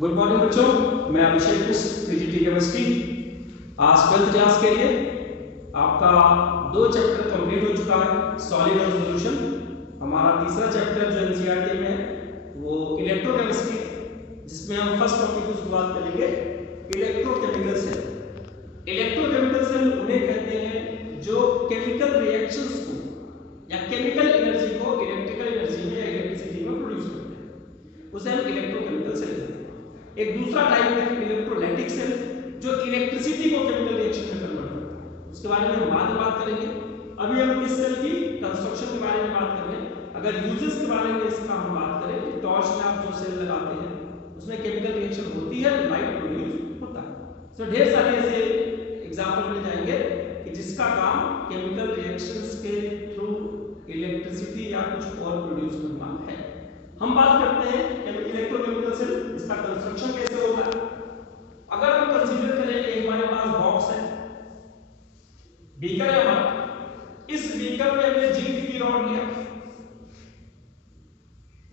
Good morning बच्चों, मैं अभिषेक मिश्र PGT chemistry. आज 12th क्लास के लिए आपका 2 चैप्टर कंप्लीट हो चुका है। सॉलिड और सॉल्यूशन हमारा तीसरा चैप्टर जो एनसीईआरटी में है वो इलेक्ट्रोकेमिस्ट्री, जिसमें हम फर्स्ट टॉपिक की शुरुआत करेंगे इलेक्ट्रोकेमिकल सेल। इलेक्ट्रोकेमिकल सेल उन्हें कहते हैं जो केमिकल रिएक्शंस को या केमिकल एनर्जी को इलेक्ट्रिकल एनर्जी में या इलेक्ट्रिसिटी में प्रोड्यूस करते हैं, उसे हम इलेक्ट्रोकेमिकल सेल कहते हैं। एक दूसरा टाइप है इलेक्ट्रोलाइटिक सेल, जो इलेक्ट्रिसिटी को केमिकल रिएक्शन में कन्वर्ट करता है। उसके बारे में हम बाद में बात करेंगे। अभी हम इस सेल की कंस्ट्रक्शन के बारे में बात कर रहे हैं। अगर यूजेस के बारे में इसका हम बात करें तो टॉर्च में आप जो सेल लगाते हैं उसमें केमिकल रिएक्शन होती है, लाइट प्रोड्यूस होता है। सो ढेर सारे ऐसे एग्जांपल मिल जाएंगे कि जिसका काम केमिकल रिएक्शंस के थ्रू इलेक्ट्रिसिटी या कुछ और प्रोड्यूस करना है। हम बात करते हैं इलेक्ट्रोकेमिकल सेल, इसका कंस्ट्रक्शन कैसे होता है। अगर हम कंसीडर करें कि हमारे पास बॉक्स है, बीकर है हमारा, इस बीकर में हमने जिंक की रॉड लिया।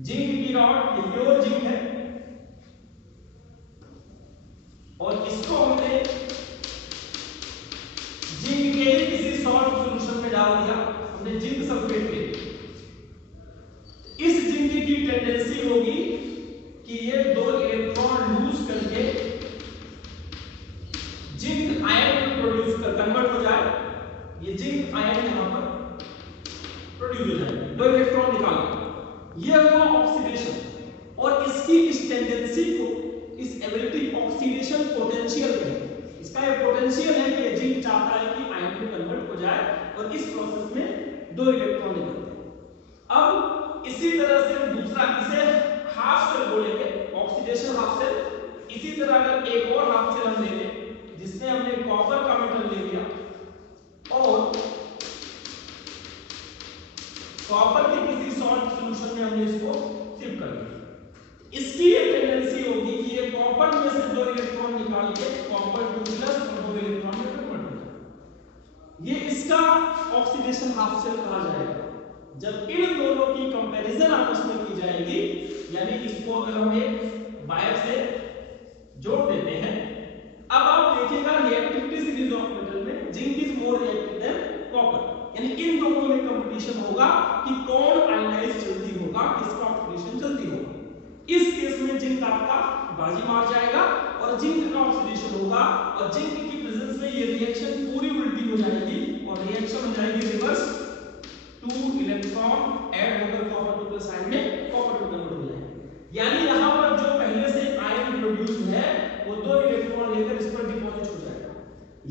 जिंक की रॉड ये प्योर जिंक है और इसको हमने जिंक के किसी सॉल्ट सॉल्यूशन में डाल दिया। हमने जिंक सल्फेट ले, इस जिंक की टेंडेंसी होगी कि ये 2 इलेक्ट्रॉन लूज करके जिंक आयन में प्रोड्यूस कर कन्वर्ट हो जाए। ये जिंक आयन यहां पर प्रोड्यूस हो जाए, 2 इलेक्ट्रॉन निकाल। ये हुआ ऑक्सीडेशन, और इसकी इस टेंडेंसी को, इस एबिलिटी ऑक्सीडेशन पोटेंशियल कहते हैं। इसका ये पोटेंशियल है कि जिंक चाहता है कि आयन में कन्वर्ट हो जाए और इस प्रोसेस में 2 इलेक्ट्रॉन निकलते हैं। अब इसी तरह से हम दूसरा, इसे हाफ सेल बोलेंगे, ऑक्सीडेशन हाफ सेल। इसी तरह अगर एक और हाफ सेल हम ले लें जिसमें हमने कॉपर का मेटल ले लिया और कॉपर के किसी सॉल्ट सॉल्यूशन में हमने इसको शिफ्ट कर दिया, इसकी ये टेंडेंसी होगी कि ये कॉपर में से 2 इलेक्ट्रॉन निकाल के कॉपर 2 प्लस और 2 इलेक्ट्रॉन में कन्वर्ट हो जाए। ये इसका ऑक्सीडेशन हाफ सेल कहा जाएगा। जब इन दोनों की कंपैरिजन आपस में की जाएगी, यानी इसको अगर हम एक वायर से जोड़ देते हैं, अब आप देखिएगा रिएक्टिविटी सीरीज ऑफ मेटल में zinc is more reactive than copper, यानी इन दोनों में कंपटीशन होगा कि कौन आयनाइज जल्दी होगा, किसका ऑक्सीडेशन जल्दी होगा। इस केस में जिंक आपका बाजी मार जाएगा और जिंक का ऑक्सीडेशन होगा, और जिंक की प्रेजेंस में ये रिएक्शन पूरी उल्टी हो जाएगी और रिएक्शन हो जाएगी रिवर्स। 2 इलेक्ट्रॉन ऐड होकर कॉपर 2 प्लस आयन में कॉपर में कन्वर्ट हो जाएंगे। यानी यहां पर जो पहले से आयन प्रोड्यूस है वो 2 इलेक्ट्रॉन लेकर इस पर डिपॉजिट हो जाएगा।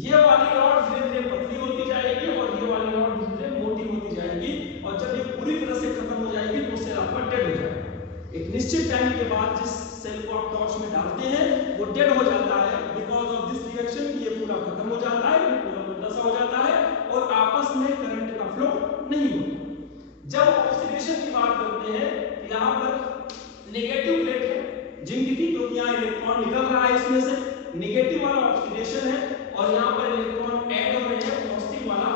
ये वाली रॉड धीरे धीरे पतली होती जाएगी और ये वाली रॉड धीरे धीरे मोटी होती जाएगी, और जब ये पूरी तरह से खत्म हो जाएगी तो सेल आपका डेड हो जाएगा। एक निश्चित टाइम के बाद जिस सेल को आप टॉर्च में डालते हैं वो डेड हो जाता है बिकॉज ऑफ दिस रिएक्शन। ये पूरा खत्म हो जाता है, ये पूरा उल्टा सा हो जाता है और आपस में करंट का फ्लो नहीं होता। जब ऑक्सीडेशन की बात करते हैं तो यहाँ पर नेगेटिव प्लेट है जिंक की, क्योंकि यहाँ इलेक्ट्रॉन निकल रहा है, इसमें से नेगेटिव वाला ऑक्सीडेशन है, और यहाँ पर इलेक्ट्रॉन ऐड हो रहे हैं, पॉजिटिव वाला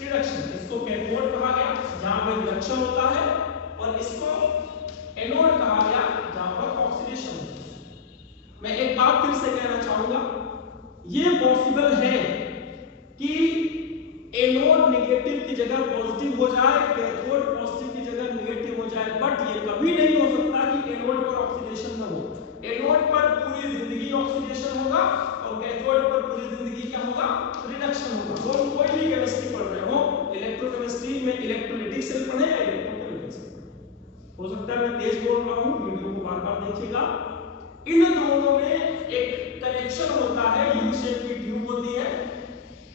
रिडक्शन। इसको कैथोड कहा गया जहाँ पर रिडक्शन होता है, और इसको एनोड कहा गया जहाँ पर ऑक्सीडेशन होता है। मैं एक बात फिर से कहना चाहूंगा, ये पॉसिबल है कि एनोड नेगेटिव की जगह पॉजिटिव हो जाए, कैथोड पॉजिटिव की जगह नेगेटिव हो जाए, बट ये कभी नहीं हो सकता कि एनोड पर ऑक्सीडेशन न हो। एनोड पर पूरी जिंदगी ऑक्सीडेशन होगा और कैथोड पर पूरी जिंदगी क्या होगा, रिडक्शन होगा। तो कोई भी केमिस्ट्री पढ़ रहे हो, इलेक्ट्रोकेमिस्ट्री में इलेक्ट्रोलाइटिक सेल पढ़े या इलेक्ट्रोकेमिकल सेल पढ़े। हो सकता है मैं तेज बोल रहा हूं, वीडियो को बार-बार देखिएगा। इन दोनों में एक कनेक्शन होता है, यू शेप की ट्यूब होती है।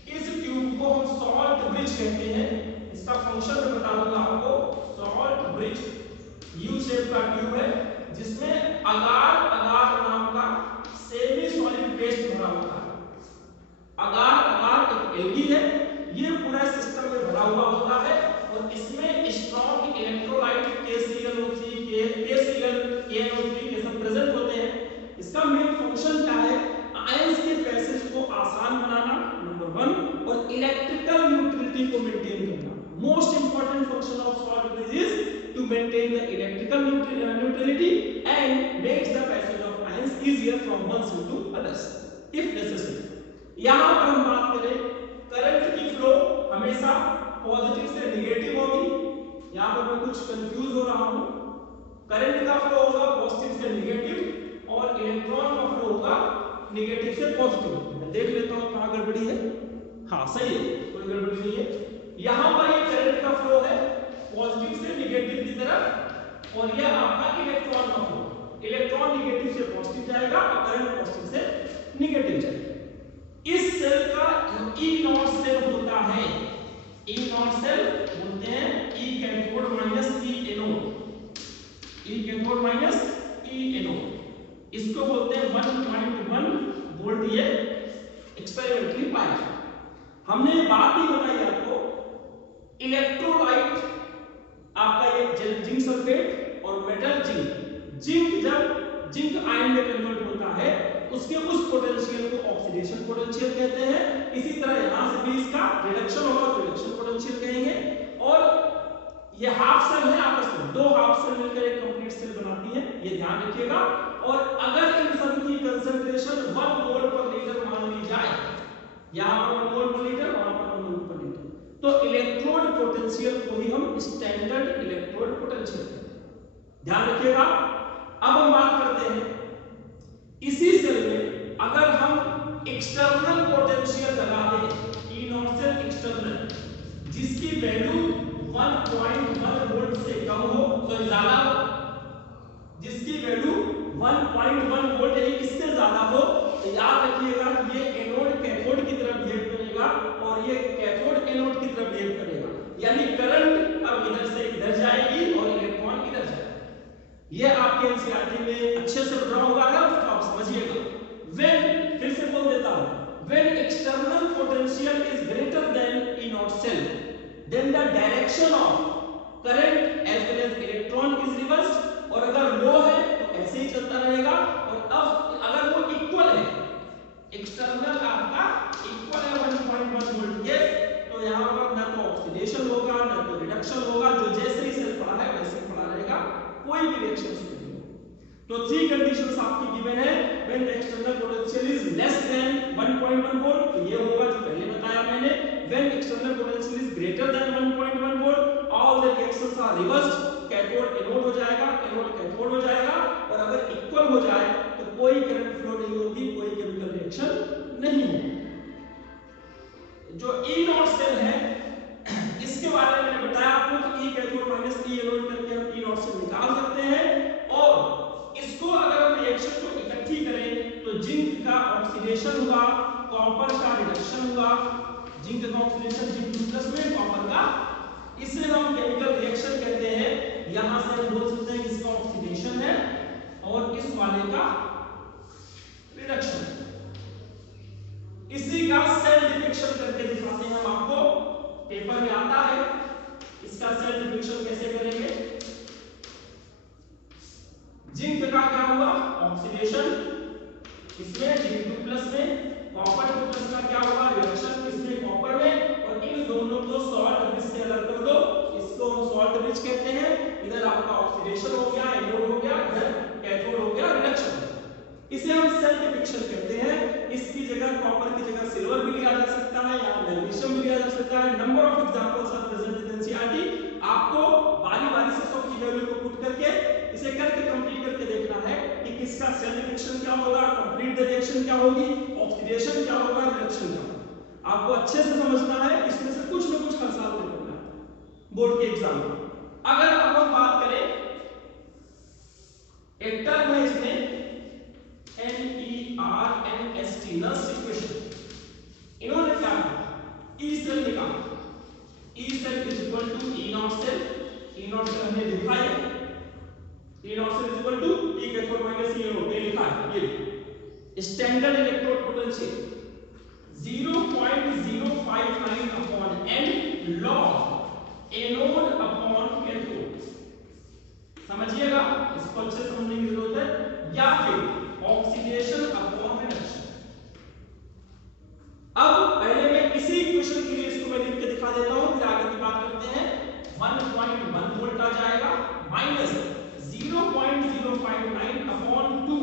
इस ट्यूब को हम सॉल्ट ब्रिज कहते हैं। इसका फंक्शन मैं बता दूंगा आपको। सॉल्ट ब्रिज यू शेप का ट्यूब है जिसमें अगार अगार नाम का सेमी सॉलिड पेस्ट भरा होता है। अगार अगार एक एल्गी है, ये पूरा सिस्टम में भरा हुआ होता है और इसमें strong electrolyte KClO3 KCl KNO3 ये सब प्रेजेंट होते हैं। इसका मेन फंक्शन क्या है, आयंस के पैसेज को आसान बनाना नंबर 1, और इलेक्ट्रिकल न्यूट्रलिटी को मेंटेन करना। Most important function of salt bridge is to maintain the electrical neutrality and makes the passage of ions easier from one cell to others if necessary. यहाँ पर हम बात करें करंट की flow हमेशा positive से नेगेटिव होगी। यहाँ पर मैं कुछ कंफ्यूज हो रहा हूँ। करंट का फ्लो होगा पॉजिटिव से नेगेटिव और इलेक्ट्रॉन का फ्लो होगा नेगेटिव से पॉजिटिव। मैं देख लेता हूँ कहाँ गड़बड़ी है। हाँ सही है, कोई गड़बड़ी नहीं है। यहाँ पर ये करंट का फ्लो है पॉजिटिव से नेगेटिव की तरफ और यह आपका इलेक्ट्रॉन का फ्लो। इलेक्ट्रॉन नेगेटिव से पॉजिटिव जाएगा और करंट पॉजिटिव से नेगेटिव जाएगा। इस सेल का ई नॉट सेल होता है, ई नॉट सेल बोलते हैं ई कैथोड माइनस ई एनोड, ई कैथोड माइनस ई एनोड। इसको बोलते हैं 1.1 वोल्ट ये एक्सपेरिमेंटली पाया। हमने बात भी बताई आपको इलेक्ट्रोलाइट आपका ये जिंक सल्फेट और मेटल जिंक जब जिंक आयन में कन्वर्ट होता है उसके उस पोटेंशियल को ऑक्सीडेशन पोटेंशियल कहते हैं। इसी तरह यहां से भी इसका रिडक्शन होगा तो रिडक्शन पोटेंशियल कहेंगे। और ये हाफ सेल है, आपस में दो हाफ सेल मिलकर एक कंप्लीट सेल बनाती है, ये ध्यान रखिएगा। और अगर इन सब की कंसंट्रेशन 1 मोल पर लीटर मान ली जाए, यहां पर 1 मोल पर लीटर, वहां पर 1 मोल पर लीटर, तो इलेक्ट्रोड पोटेंशियल को ही हम स्टैंडर्ड इलेक्ट्रोड पोटेंशियल कहते हैं। ध्यान रखिएगा। अब हम बात करते हैं इसी सेल में अगर हम एक्सटर्नल पोटेंशियल लगा दें, ई नॉट सेल एक्सटर्नल, जिसकी वैल्यू 1.1 वोल्ट से कम हो तो ज्यादा हो, जिसकी वैल्यू 1.1 वोल्ट यानी इससे ज्यादा हो, तो याद रखिएगा ये एनोड कैथोड की तरफ बिहेव करेगा और ये कैथोड एनोड की तरफ बिहेव करेगा। यानी करंट अब इधर से इधर जाएगी और इलेक्ट्रॉन इधर जाएगा। ये आपके एनसीईआरटी में अच्छे से ड्रा हुआ है, उसको आप समझिएगा। व्हेन, फिर से बोल देता हूं, when external potential is greater than E not cell, then the direction of current as well as electron is reversed. और अगर लो है तो ऐसे ही चलता रहेगा। और अब अगर वो इक्वल है, एक्सटर्नल आपका इक्वल है 1.1 वोल्ट के, तो यहां पर ना तो ऑक्सीडेशन होगा ना तो रिडक्शन होगा, जो जैसे ही सेल पड़ा है वैसे ही पड़ा रहेगा, कोई भी रिएक्शंस नहीं होगा। तो 3 कंडीशंस आपकी गिवन है। When the external potential is less than 1.1 volt, तो ये होगा जो पहले बताया मैंने। When external potential is greater than 1.1 volt, all the reactions are reversed, cathode anode हो जाएगा, एनोड कैथोड हो जाएगा। और अगर इक्वल हो जाए तो कोई करंट फ्लो नहीं होगी, कोई केमिकल रिएक्शन नहीं होगी। जो ई नॉट सेल है इसके बारे में मैंने बताया आपको कि ई कैथोड माइनस ई एनोड करके हम ई नॉट सेल निकाल सकते हैं। और इसको अगर हम रिएक्शन को इकट्ठी करें तो जिंक का ऑक्सीडेशन हुआ, कॉपर का रिडक्शन हुआ, जिंक का ऑक्सीडेशन जिंक 2+ में, कॉपर का, इसे हम केमिकल रिएक्शन कहते हैं। यहां से हम बोल सकते हैं कि इसका ऑक्सीडेशन है और इस वाले का रिडक्शन। इसी का सेल डिपिक्शन करके दिखाते हैं हम आपको, पेपर में आता है। इसका सेल डिपिक्शन कैसे करेंगे? जिंक का क्या हुआ? ऑक्सीडेशन, इसमें जिंक 2+ में, कॉपर 2+ का क्या हुआ? रिडक्शन, इसमें कॉपर में। और इन दोनों को सॉल्ट ब्रिज से अलग कर दो, इसको हम सॉल्ट ब्रिज कहते हैं। इधर आपका ऑक्सीडेशन हो गया, एनोड हो गया, इधर कैथोड हो गया, रिडक्शन। इसे हम सेल डिपिक्शन कहते हैं। इसकी जगह कॉपर की जगह सिल्वर भी लिया जा सकता है या मैग्नीशियम भी लिया जा सकता है। Number of examples are present in NCERT. आपको बारी-बारी से सब की वैल्यू को पुट करके इसे करके कंप्लीट करके देखना है कि किसका सेल डिपिक्शन क्या होगा, कंप्लीट रिएक्शन क्या होगी, ऑक्सीडेशन क्या होगा, रिडक्शन क्या होगा। आपको अच्छे से समझना है। इसमें से कुछ न कुछ हर साल में करना है बोर्ड के एग्जाम में। अगर अब हम बात करें एक टर्म है इसमें NERNST, नस्ट इक्वेशन। इन्होंने क्या कहा? ई सेल निकाला, E cell is equal to E not cell. E not cell हमने लिखा है, E not cell is equal to E cathode minus E anode, ये लिखा है। ये standard electrode potential 0.059 upon n log anode upon cathode. समझिएगा, इसको अच्छे से समझने की जरूरत है। या फिर ऑक्सीडेशन अपॉन रिडक्शन। अब पहले मैं इसी इक्वेशन के लिए इसको मैं लिख के दिखा देता हूं, फिर आगे की बात करते हैं। 1.1 वोल्ट आ जाएगा minus 0.059 upon 2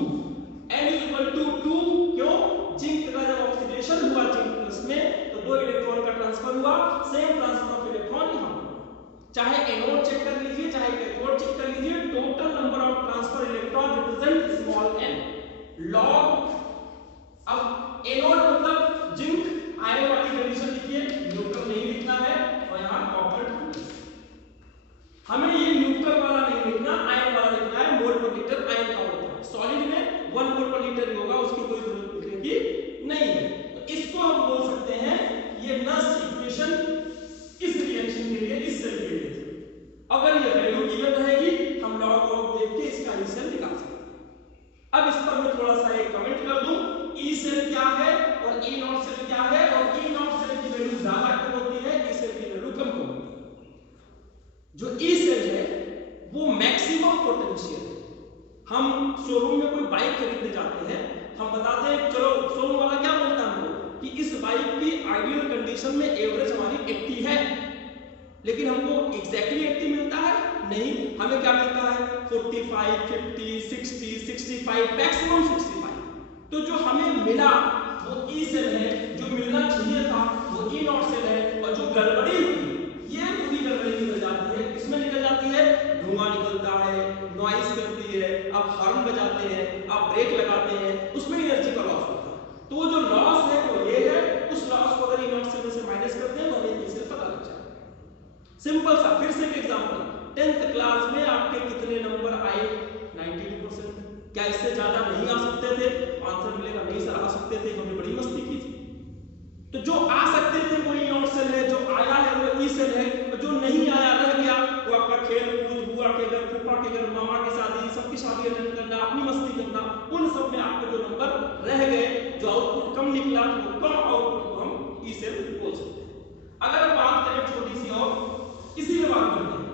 n same transfer of electron यहाँ होगा। चाहे एनोड चेक कर लीजिए चाहे कैथोड चेक कर लीजिए, total number of transfer electron represent small n log. अब एनोड मतलब जिंक आयन वाली कंडीशन लिखिए, न्यूट्रल नहीं लिखना है, और यहाँ कॉपर 2। हमें ये न्यूट्रल वाला नहीं लिखना, आयन वाला लिखना है। मोल पर लीटर आयन का होता है, सॉलिड में 1 मोल पर लीटर ही होगा, उसकी कोई जरूरत लिखने की नहीं है। तो इसको हम बोल सकते हैं ये नस्ट इक्वेशन किस रिएक्शन के लिए, इस सेल के लिए। अगर ये वैल्यू गिवन रहेगी हम लॉग ऑफ देख के इसका ई सेल निकाल सकते हैं। अब इस पर मैं थोड़ा सा एक कमेंट कर दूं, ई सेल क्या है और ई नॉट सेल क्या है, और ई नॉट सेल की वैल्यू ज्यादा कब होती है, ई सेल की वैल्यू कम कब होती है। जो ई सेल है वो मैक्सिमम पोटेंशियल है। हम शोरूम में कोई बाइक खरीदने जाते हैं, हम बताते हैं चलो, शोरूम वाला क्या बोलता है हमको कि इस बाइक की आइडियल कंडीशन में एवरेज हमारी 80 है, लेकिन हमको एग्जैक्टली 80 मिलता है नहीं, हमें क्या मिलता है 45, 50, 60, 65, मैक्सिमम 65। तो जो हमें मिला वो ई सेल है, जो मिलना चाहिए था वो ई नॉट सेल है, और जो गड़बड़ी हुई ये पूरी गड़बड़ी निकल जाती है। किसमें निकल जाती है, धुआं निकलता है, नॉइज करती है, आप हॉर्न बजाते हैं, आप ब्रेक लगाते हैं, उसमें एनर्जी का लॉस होता है। तो जो लॉस है वो ये है, उस लॉस को अगर ई नॉट सेल में से माइनस करते हैं तो हमें ई सेल पता लग जाएगा। सिंपल सा, फिर से एक एग्जांपल, 10th क्लास में आपके कितने नंबर आए, 92%। क्या इससे ज्यादा नहीं आ सकते थे, आंसर मिलेगा नहीं सर आ सकते थे, हमने बड़ी मस्ती की थी। तो जो आ सकते थे वो ई नॉट सेल है, जो आया है वो ई सेल है, और जो नहीं आया रह गया वो आपका खेल कूद, बुआ के घर, फूफा के घर, मामा की शादी, सबकी शादी अटेंड करना, अपनी मस्ती करना, उन सब में आपके जो नंबर रह गए, जो आउटपुट कम निकला, वो कम आउटपुट को हम ई सेल बोल सकते हैं। अगर हम बात करें छोटी सी और इसी में बात करते हैं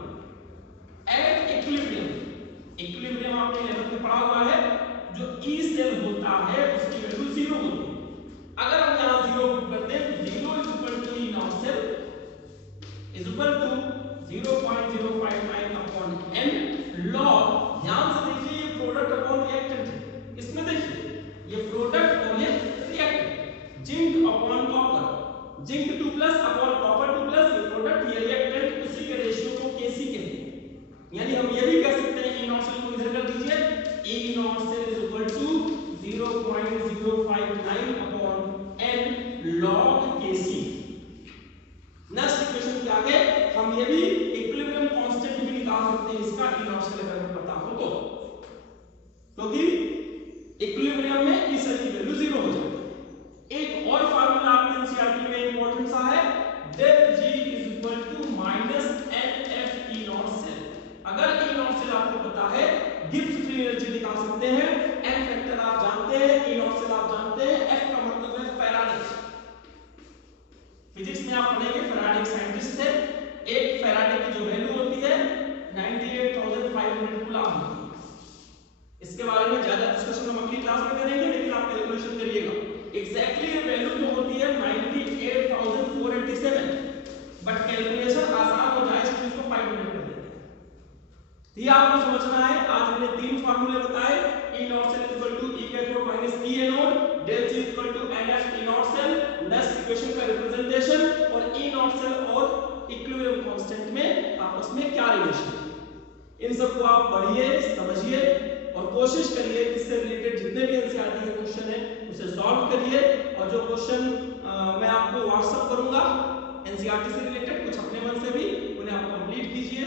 एट इक्विलिब्रियम। इक्विलिब्रियम आपने 11th में पढ़ा हुआ है, जो ई सेल होता है उसकी वैल्यू 0 होती है। अगर हम यहां 0 पुट करते हैं तो 0 is equal to E not cell is equal to 0.059 upon n log. ध्यान से देखिए ये प्रोडक्ट अपॉन रिएक्टेंट है, इसमें देखिए ये प्रोडक्ट और ये reactant, zinc upon copper, zinc 2+ upon copper 2+, ये प्रोडक्ट ये रिएक्टेंट, उसी के रेशियो को Kc कहते हैं। यानी हम ये भी कह सकते हैं ई नॉट सेल को इधर कर दीजिए, E not cell is equal to 0.059 upon n log Kc। Next equation के आगे हम ये भी इक्विलिब्रियम कांस्टेंट भी निकाल सकते हैं इसका, ई नॉट सेल अगर हमें पता हो तो, क्योंकि इक्विलिब्रियम में ई सेल की वैल्यू 0 हो जाती है। एक और फार्मूला आपके एनसीईआरटी में इंपॉर्टेंट सा है, del G is equal to minus NF E not cell. अगर E नॉट सेल आपको पता है, गिब्स फ्री एनर्जी निकाल सकते हैं, N फैक्टर आप जानते हैं, E नॉट सेल आप जानते हैं, F का मतलब है फैराडे। फिजिक्स में आप पढ़ेंगे, फैराडे साइंटिस्ट थे। एक फैराडे की जो वैल्यू होती है 98,500 कूलम होती है। इसके बारे में ज्यादा डिस्कशन हम अगली क्लास में करेंगे, लेकिन आप कैलकुलेशन करिएगा। एग्जैक्टली ये वैल्यू जो होती है 98,487, बट कैलकुलेशन आसान हो जाए इसलिए इसको 500 कर देते हैं। ये आपको समझना है। आज हमने 3 फार्मूले बताए, E not cell is equal to E cathode minus E anode, del G is equal to NF E not cell, next equation का रिप्रेजेंटेशन, और E नॉट सेल और इक्विलिब्रियम कांस्टेंट में आपस में क्या रिलेशन है। इन सबको आप पढ़िए, समझिए और कोशिश करिए इससे रिलेटेड जितने भी एनसीईआरटी के क्वेश्चन है उसे सॉल्व करिए। और जो क्वेश्चन मैं आपको व्हाट्सएप करूंगा एनसीईआरटी से रिलेटेड, कुछ अपने मन से भी, उन्हें आप कंप्लीट कीजिए।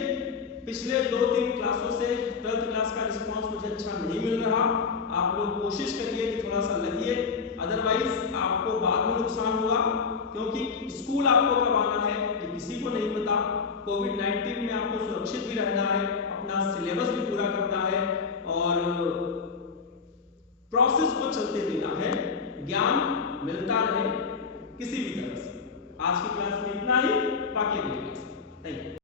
पिछले 2-3 क्लासों से 12th क्लास का रिस्पांस मुझे अच्छा नहीं मिल रहा, आप लोग कोशिश करिए कि थोड़ा सा लगिए, अदरवाइज आपको बाद में नुकसान होगा, क्योंकि स्कूल आपको कब आना है ये किसी को नहीं पता। कोविड-19 में आपको सुरक्षित भी रहना है, अपना सिलेबस भी पूरा करना है और प्रोसेस को चलते देना है, ज्ञान मिलता रहे किसी भी तरह से। आज की क्लास में इतना ही, बाकी अगली क्लास। Thank you.